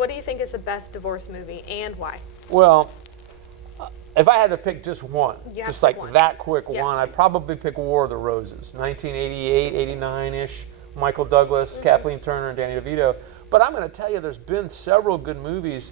what do you think is the best divorce movie and why? Well, if I had to pick just one, You have just to like pick one. that quick Yes. one, I'd probably pick War of the Roses, 1988, 89-ish, Michael Douglas, Kathleen Turner, and Danny DeVito. But I'm going to tell you, there's been several good movies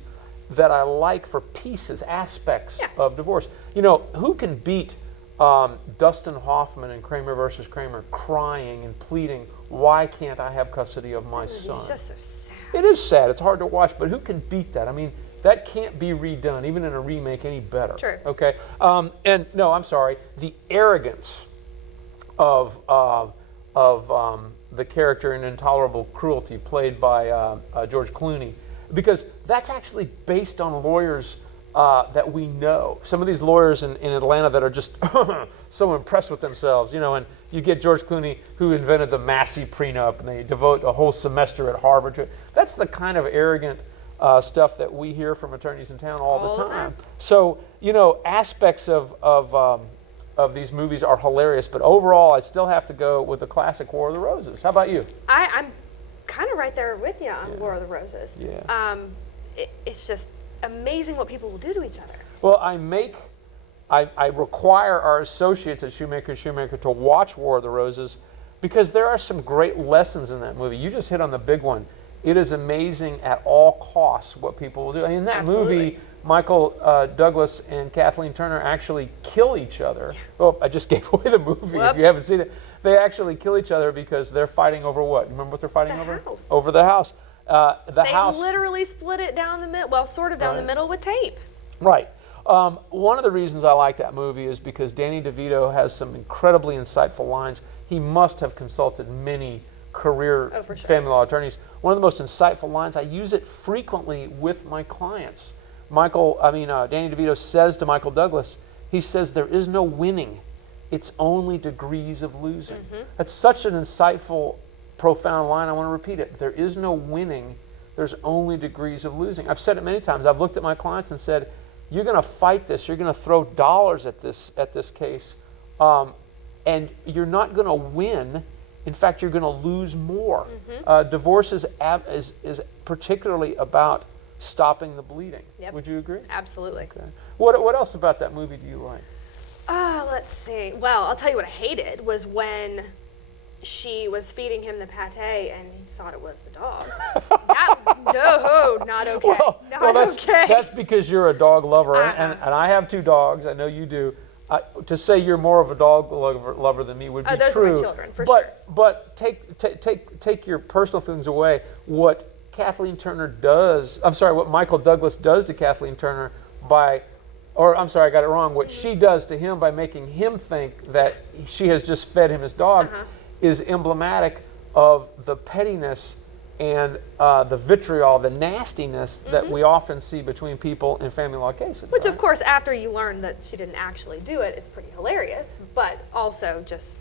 that I like for pieces, aspects of divorce. You know, who can beat Dustin Hoffman in Kramer versus Kramer crying and pleading, why can't I have custody of my son? It's just so sad. It is sad. It's hard to watch, but who can beat that? I mean, that can't be redone, even in a remake, any better. True. Okay. And no, I'm sorry. The arrogance of the character in Intolerable Cruelty, played by George Clooney, because that's actually based on lawyers that we know. Some of these lawyers in Atlanta that are just so impressed with themselves, you know, and you get George Clooney, who invented the Massey prenup, and they devote a whole semester at Harvard to it. That's the kind of arrogant stuff that we hear from attorneys in town all the time. So, you know, aspects of these movies are hilarious, but overall, I still have to go with the classic War of the Roses. How about you? I'm kind of right there with you on War of the Roses. Yeah. It's just amazing what people will do to each other. Well, I require our associates at Shewmaker Shewmaker to watch War of the Roses, because there are some great lessons in that movie. You just hit on the big one. It is amazing at all costs what people will do. I mean, in that movie, Michael Douglas and Kathleen Turner actually kill each other. Oh, I just gave away the movie. Whoops. If you haven't seen it. They actually kill each other because they're fighting over what? Remember what they're fighting The over? house. Over the house. They literally split it down the middle, well, sort of down the middle with tape. Right. One of the reasons I like that movie is because Danny DeVito has some incredibly insightful lines. He must have consulted many career family law attorneys. One of the most insightful lines, I use it frequently with my clients. Danny DeVito says to Michael Douglas, he says, there is no winning. It's only degrees of losing. That's such an insightful, profound line. I want to repeat it. There is no winning. There's only degrees of losing. I've said it many times. I've looked at my clients and said, you're going to fight this. You're going to throw dollars at this case, and you're not going to win. In fact, you're going to lose more. Divorce is particularly about stopping the bleeding. Yep. Would you agree? Absolutely. Okay. What else about that movie do you like? Let's see. Well, I'll tell you what I hated was when she was feeding him the pate and he thought it was the dog. No, not okay. That's because you're a dog lover, and I have 2 dogs. I know you do. To say you're more of a dog lover than me would be those true. are my children, for sure. But take your personal feelings away. What what Michael Douglas does to Kathleen Turner I got it wrong. What she does to him by making him think that she has just fed him his dog is emblematic of the pettiness and the vitriol, the nastiness that we often see between people in family law cases. Which, of course, after you learn that she didn't actually do it, it's pretty hilarious, but also just,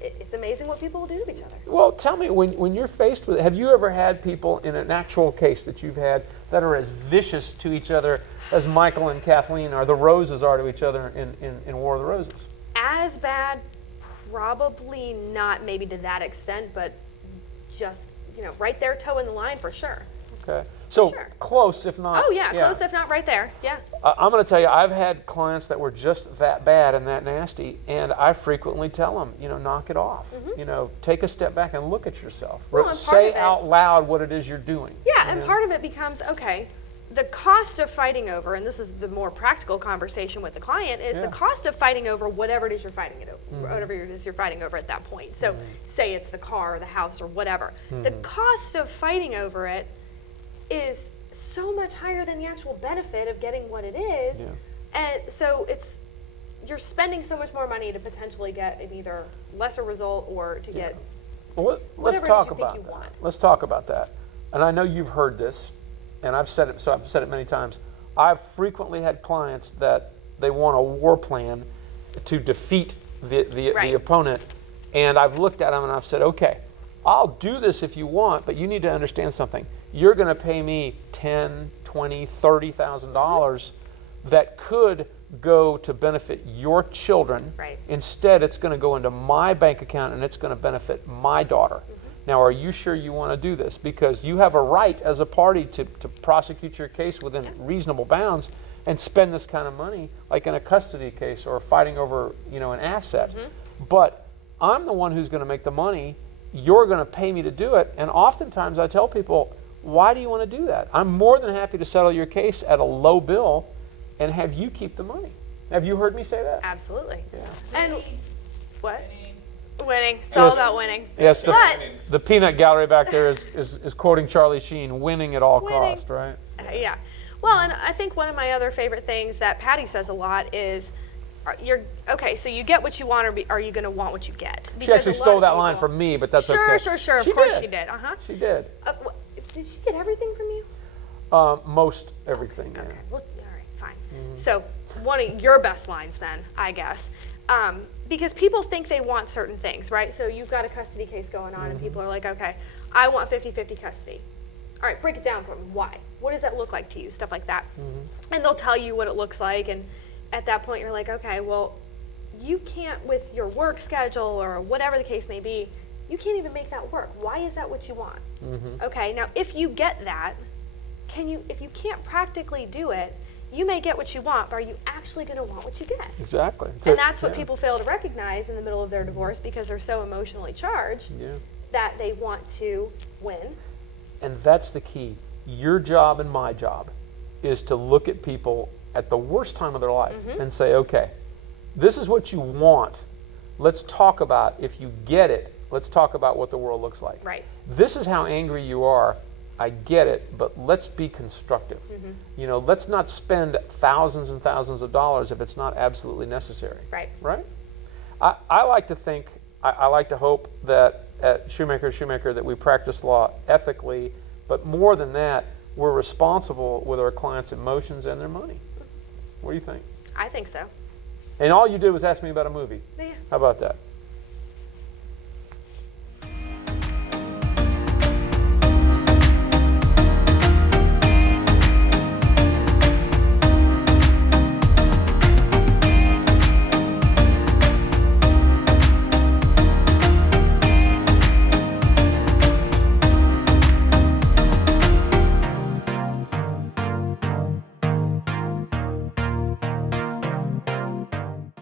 it's amazing what people will do to each other. Well, tell me, when you're faced with it, have you ever had people in an actual case that you've had that are as vicious to each other as Michael and Kathleen or the Roses are to each other in War of the Roses? As bad, probably not maybe to that extent, but just, right there, toe in the line for sure. Okay. So close, if not. Oh, yeah, close, if not right there. Yeah. I'm going to tell you, I've had clients that were just that bad and that nasty, and I frequently tell them, knock it off. Take a step back and look at yourself. Well, say out loud what it is you're doing. Yeah, and part of it becomes, okay, the cost of fighting over, and this is the more practical conversation with the client, is the cost of fighting over whatever it is you're fighting whatever it is you're fighting over at that point. So say it's the car or the house or whatever. The cost of fighting over it is so much higher than the actual benefit of getting what it is. And so you're spending so much more money to potentially get an either lesser result or to get let's talk about that. Let's talk about that. And I know you've heard this, and I've said it many times. I've frequently had clients that they want a war plan to defeat the opponent, and I've looked at them and I've said, okay, I'll do this if you want, but you need to understand something. You're going to pay me $10,000, $20,000, $30,000 that could go to benefit your children. Right. Instead, it's going to go into my bank account and it's going to benefit my daughter. Now, are you sure you want to do this? Because you have a right as a party to prosecute your case within reasonable bounds and spend this kind of money, like in a custody case or fighting over, an asset. But I'm the one who's going to make the money. You're going to pay me to do it. And oftentimes I tell people, why do you want to do that? I'm more than happy to settle your case at a low bill and have you keep the money. Have you heard me say that? Absolutely. Yeah. And what? Winning. It's all about winning. Yes, the peanut gallery back there is quoting Charlie Sheen, winning at all cost, right? Yeah. Well, and I think one of my other favorite things that Patty says a lot is, so you get what you want, or are you going to want what you get? She Because actually stole that line from me, but that's okay. Sure. Of course she did. She did. Did she get everything from you? Most everything, Okay. yeah. Well, all right, fine. So one of your best lines then, I guess. Because people think they want certain things, right? So you've got a custody case going on and people are like, okay, I want 50-50 custody. All right, break it down for me. Why? What does that look like to you? Stuff like that. And they'll tell you what it looks like. And at that point, you're like, okay, well, you can't, with your work schedule or whatever the case may be, you can't even make that work. Why is that what you want? Okay, now if you get that, if you can't practically do it, you may get what you want, but are you actually going to want what you get? Exactly. And that's what people fail to recognize in the middle of their divorce, because they're so emotionally charged that they want to win. And that's the key. Your job and my job is to look at people at the worst time of their life and say, okay, this is what you want. Let's talk about, if you get it, let's talk about what the world looks like. Right. This is how angry you are. I get it, but let's be constructive. Let's not spend thousands and thousands of dollars if it's not absolutely necessary. Right. Right? I like to think, I like to hope that at Shewmaker that we practice law ethically, but more than that, we're responsible with our clients' emotions and their money. What do you think? I think so. And all you did was ask me about a movie. Yeah. How about that?